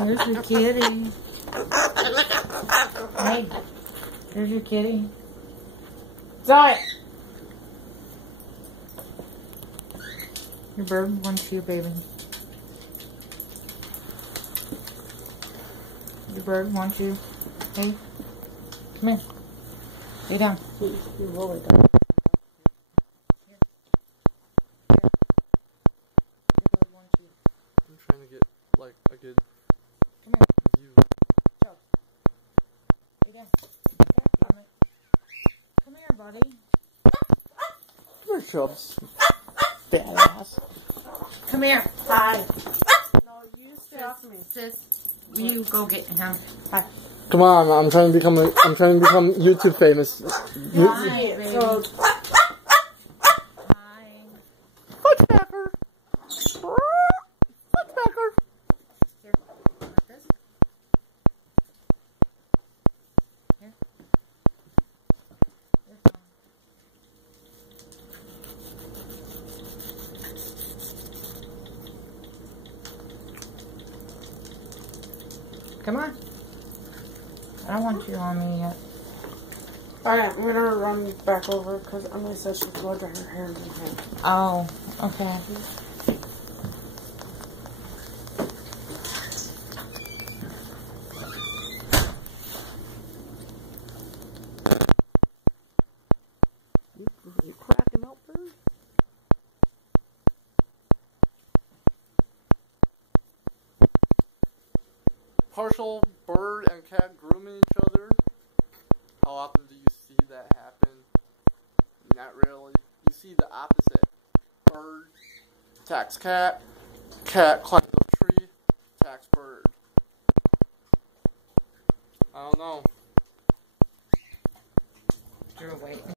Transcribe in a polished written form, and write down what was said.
There's your kitty. Hey, there's your kitty. Zaya! Your bird wants you, baby. Your bird wants you. Hey, come here. Lay down. You roll it down. I'm trying to get like a good Come here. view. Joe. Lay down. Damn it. Come here, buddy. Come here, Chubs. Badass. Come here. Hi. No, you stay off me. Sis, you go get him. Hi. Come on, I'm trying to become YouTube famous. Hi, baby. So, Hi. Fudgebacker. Fudgebacker. Here. Want this? Here. Here's some. Come on. I don't want you on me yet. Alright, I'm gonna run back over because Emily said she's going to her hair in her hand. Oh, okay. You cracking up, bird? Partial bird and cat grooming each other. How often do you see that happen? Not really. You see the opposite. Bird attacks cat. Cat climbs up a tree. Attacks bird. I don't know. You're waiting.